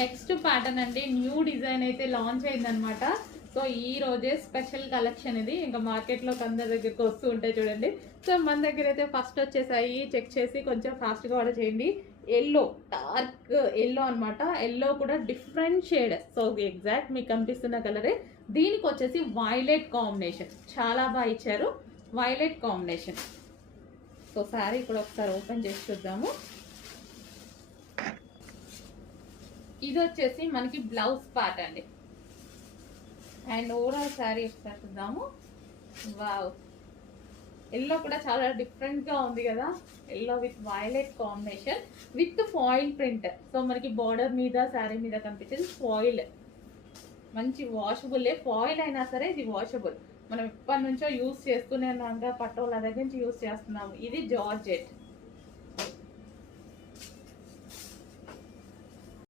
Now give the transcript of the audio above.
Next pattern అండి, new design అయితే launch అయిందనమాట. సో ఈ రోజే స్పెషల్ కలెక్షన్ ఇది, ఇంకా మార్కెట్లోకి అందరి దగ్గరికి వస్తూ ఉంటాయి చూడండి. సో మన దగ్గర అయితే ఫస్ట్ వచ్చేసాయి, చెక్ చేసి కొంచెం ఫాస్ట్గా ఆర్డర్ చేయండి. ఎల్లో, డార్క్ ఎల్లో అనమాట. ఎల్లో కూడా డిఫరెంట్ షేడ్, సో ఎగ్జాక్ట్ మీకు కనిపిస్తున్న కలరే. దీనికి వచ్చేసి వైలెట్ కాంబినేషన్, చాలా బాగా ఇచ్చారు వైలెట్ కాంబినేషన్. సో శారీ కూడా ఒకసారి ఓపెన్ చేసి చూద్దాము. ఇది వచ్చేసి మనకి బ్లౌజ్ పార్ట్ అండి, అండ్ ఓవరాల్ శారీ ఒకసారి చూద్దాము. వావ్, ఎల్లో కూడా చాలా డిఫరెంట్ గా ఉంది కదా, yellow with violet combination with foil print. So మనకి బార్డర్ మీద శారీ మీద కనిపించేది ఫాయిల్, మంచి వాషబుల్. ఫాయిల్ అయినా సరే ఇది వాషబుల్, మనం ఎప్పటి నుంచో యూస్ చేస్తూనే ఉన్నాం, పట్టోల దగ్గర నుంచి యూస్ చేస్తున్నాము. ఇది జార్జెట్,